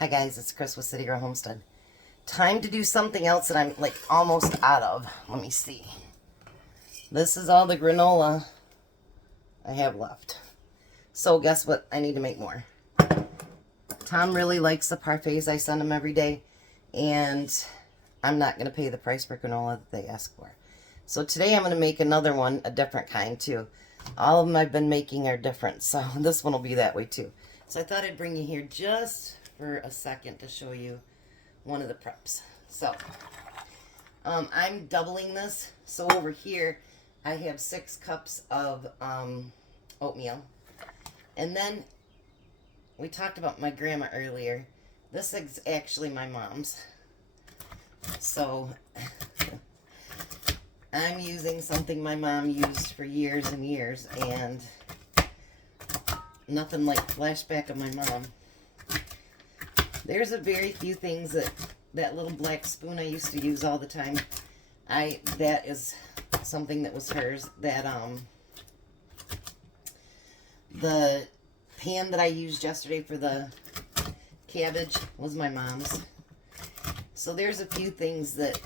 Hi guys, it's Chris with Citygirlhomestead. Time to do something else that I'm like almost out of. Let me see. This is all the granola I have left. So guess what? I need to make more. Tom really likes the parfaits. I send him every day. And I'm not going to pay the price for granola that they ask for. So today I'm going to make another one, a different kind too. All of them I've been making are different. So this one will be that way too. So I thought I'd bring you here just for a second to show you one of the preps. So I'm doubling this. So over here I have 6 cups of oatmeal. And then we talked about my grandma earlier. This is actually my mom's. So I'm using something my mom used for years and years, and nothing like flashback of my mom. There's a very few things that little black spoon I used to use all the time. That is something that was hers. That the pan that I used yesterday for the cabbage was my mom's. So there's a few things that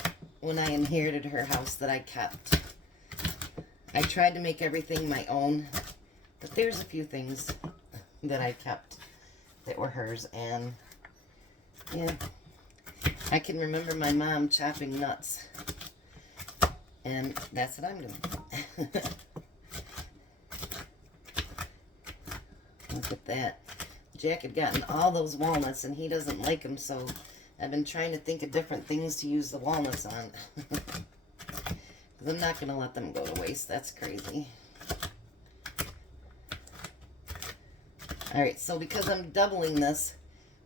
when I inherited her house that I kept. I tried to make everything my own, but there's a few things that I kept that were hers. And yeah, I can remember my mom chopping nuts, and that's what I'm doing. Look at that. Jack had gotten all those walnuts, and he doesn't like them, so I've been trying to think of different things to use the walnuts on. Because I'm not going to let them go to waste. That's crazy. Alright, so because I'm doubling this,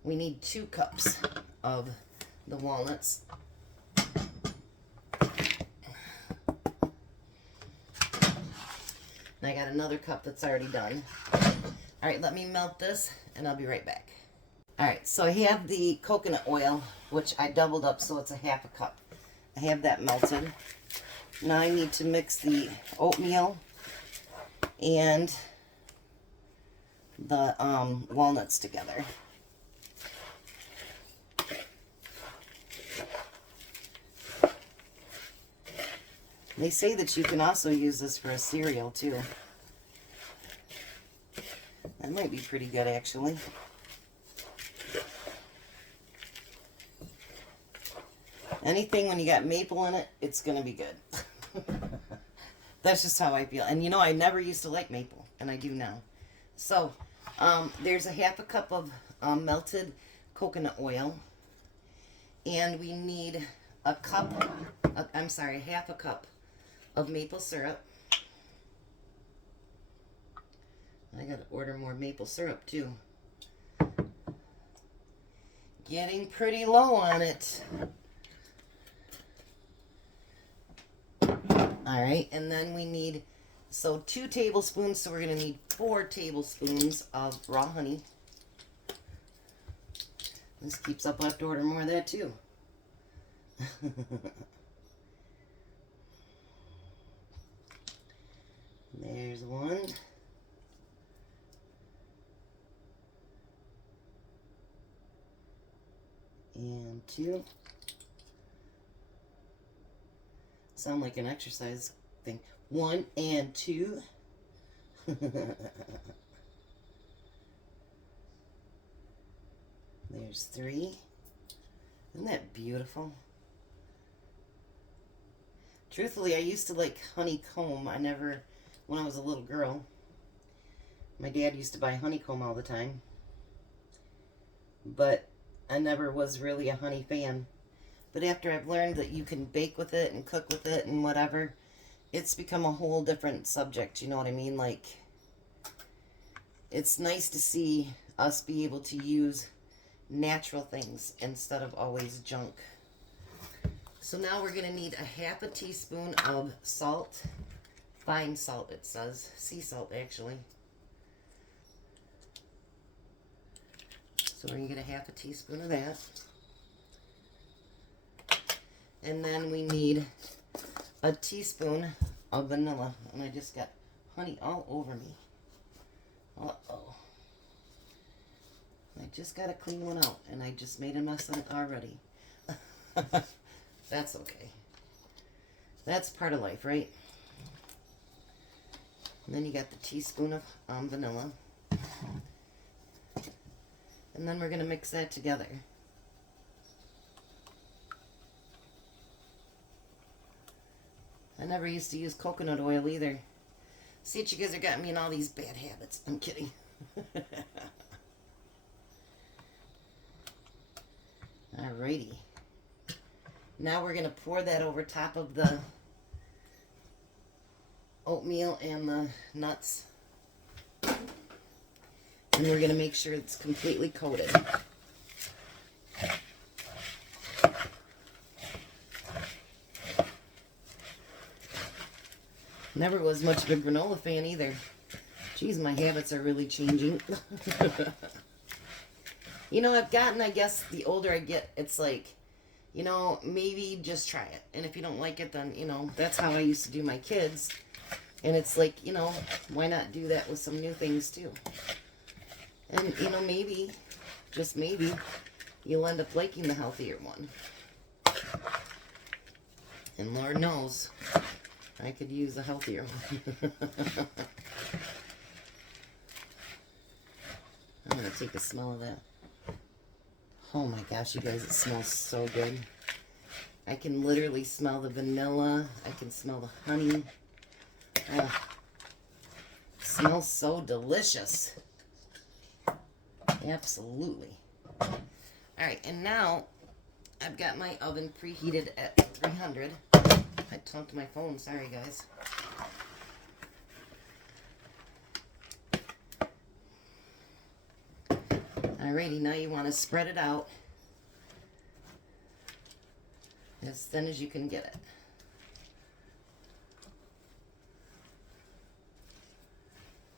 we need 2 cups of the walnuts. And I got another cup that's already done. Alright, let me melt this, and I'll be right back. Alright, so I have the coconut oil, which I doubled up so it's a 1/2 cup. I have that melted. Now I need to mix the oatmeal and the walnuts together. They say that you can also use this for a cereal too. That might be pretty good actually. Anything when you got maple in it, it's going to be good. That's just how I feel. And you know, I never used to like maple, and I do now. So, there's a 1/2 cup of melted coconut oil. And we need a 1/2 cup of maple syrup. I got to order more maple syrup too. Getting pretty low on it. Alright, and then we need, 2 tablespoons, so we're going to need 4 tablespoons of raw honey. This keeps up, I have to order more of that too. There's 1. And 2. Sound like an exercise thing. 1 and 2. There's 3. Isn't that beautiful? Truthfully, I used to like honeycomb. When I was a little girl, my dad used to buy honeycomb all the time. But I never was really a honey fan. But after I've learned that you can bake with it and cook with it and whatever, it's become a whole different subject, you know what I mean? Like, it's nice to see us be able to use natural things instead of always junk. So now we're going to need a 1/2 teaspoon of salt. Fine salt, it says. Sea salt, actually. So we're going to get a 1/2 teaspoon of that. And then we need a teaspoon of vanilla. And I just got honey all over me. Uh-oh. I just got to clean one out, and I just made a mess of it already. That's okay. That's part of life, right? And then you got the teaspoon of vanilla. And then we're going to mix that together. I never used to use coconut oil either. See what you guys are getting me in all these bad habits. I'm kidding. Alrighty. Now we're going to pour that over top of the oatmeal and the nuts. And we're going to make sure it's completely coated. Never was much of a granola fan either. Geez, my habits are really changing. You know, I've gotten, I guess, the older I get, it's like, you know, maybe just try it. And if you don't like it, then, you know, that's how I used to do my kids. And it's like, you know, why not do that with some new things too? And, you know, maybe, just maybe, you'll end up liking the healthier one. And Lord knows, I could use a healthier one. I'm going to take a smell of that. Oh my gosh, you guys, it smells so good. I can literally smell the vanilla. I can smell the honey. Oh, it smells so delicious. Absolutely. Alright, and now I've got my oven preheated at 300. I tunked my phone, sorry guys. Alrighty, now you want to spread it out as thin as you can get it.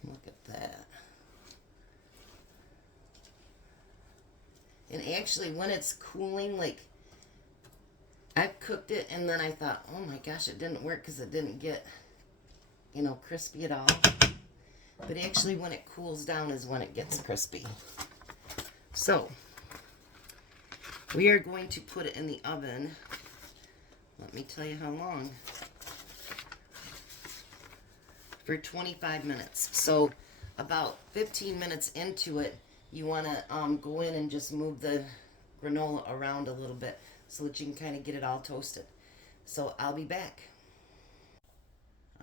Look at that. And actually, when it's cooling, like, I've cooked it and then I thought, oh my gosh, it didn't work because it didn't get, you know, crispy at all. But actually, when it cools down is when it gets crispy. So, we are going to put it in the oven. Let me tell you how long. For 25 minutes. So, about 15 minutes into it, you want to go in and just move the granola around a little bit so that you can kind of get it all toasted. So, I'll be back.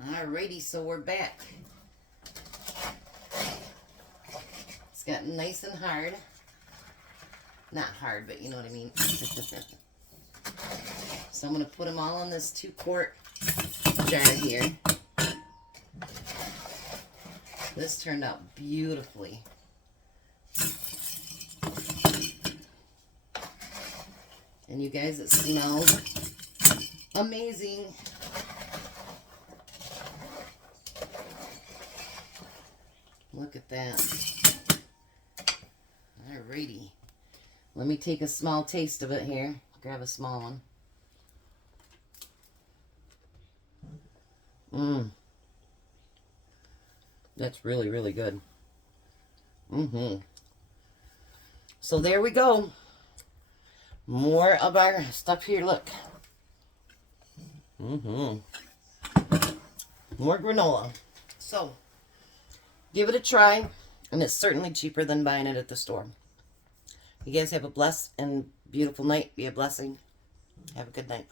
Alrighty, so we're back. It's gotten nice and hard. Not hard, but you know what I mean. So I'm going to put them all in this 2-quart jar here. This turned out beautifully. And you guys, it smells amazing. Look at that. Alrighty. Let me take a small taste of it here. Grab a small one. That's really, really good. So there we go. More of our stuff here, look. More granola. So, give it a try. And it's certainly cheaper than buying it at the store. You guys have a blessed and beautiful night. Be a blessing. Have a good night.